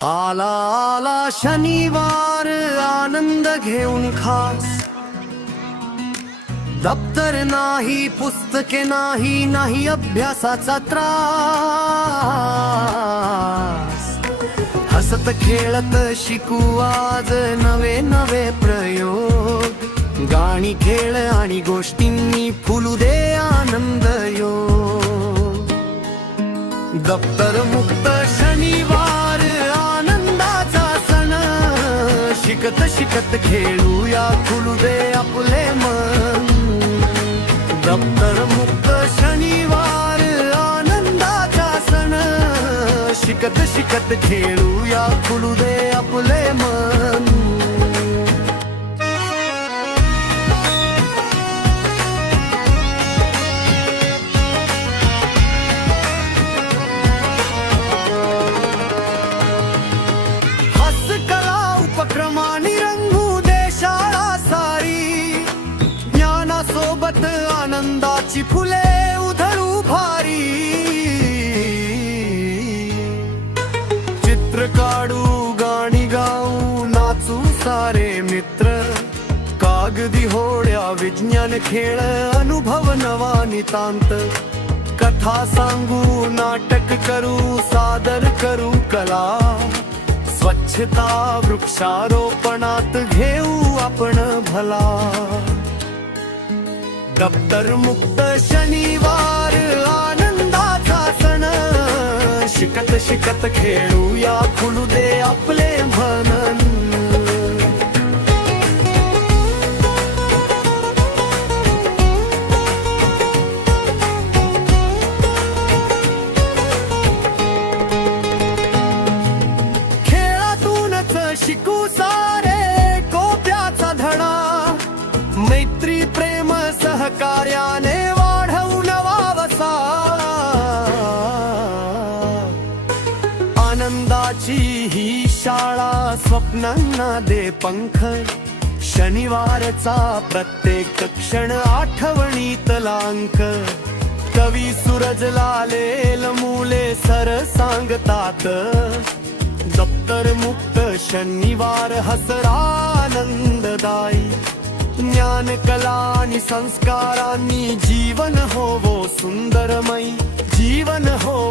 आला आला शनिवार आनंद घेऊन खास. दप्तर नाही पुस्तके नाही नाही अभ्यासाचा त्रास. हसत खेळत शिकू आज नवे नवे प्रयोग. गाणी खेळ आणि गोष्टींनी फुलू दे आनंद यो दप्तर मुक्त शनिवार शिकत शिकत खेळूया खुलू दे आपले मन. दप्तर मुक्त शनिवार आनंदाचा सण. शिकत शिकत खेळूया खुलू दे आपले मन. आनंदाची फुले उधळू भारी. चित्र काढू गाणी गाऊ नाचू सारे मित्र. कागदी होड्या विज्ञान खेळ अनुभव नवा नितांत. कथा सांगू नाटक करू सादर करू कला. स्वच्छता वृक्षारोपणात घेऊ आपण भला. दप्तर मुक्त शनिवार आनंदाचा सण. शिकत शिकत खेळू सहकार्याने वाढवू वावसा. आनंदाची ही शाळा स्वप्नांना दे पंख. शनिवारचा प्रत्येक क्षण आठवणीत लांक. कवी सूरज लालेल मुले सर सांगतात. दप्तर मुक्त शनिवार हसरा आनंददायी જ્ઞાન કલાની સંસ્કારાની જીવન હોવો સુંદરમય જીવન હોવો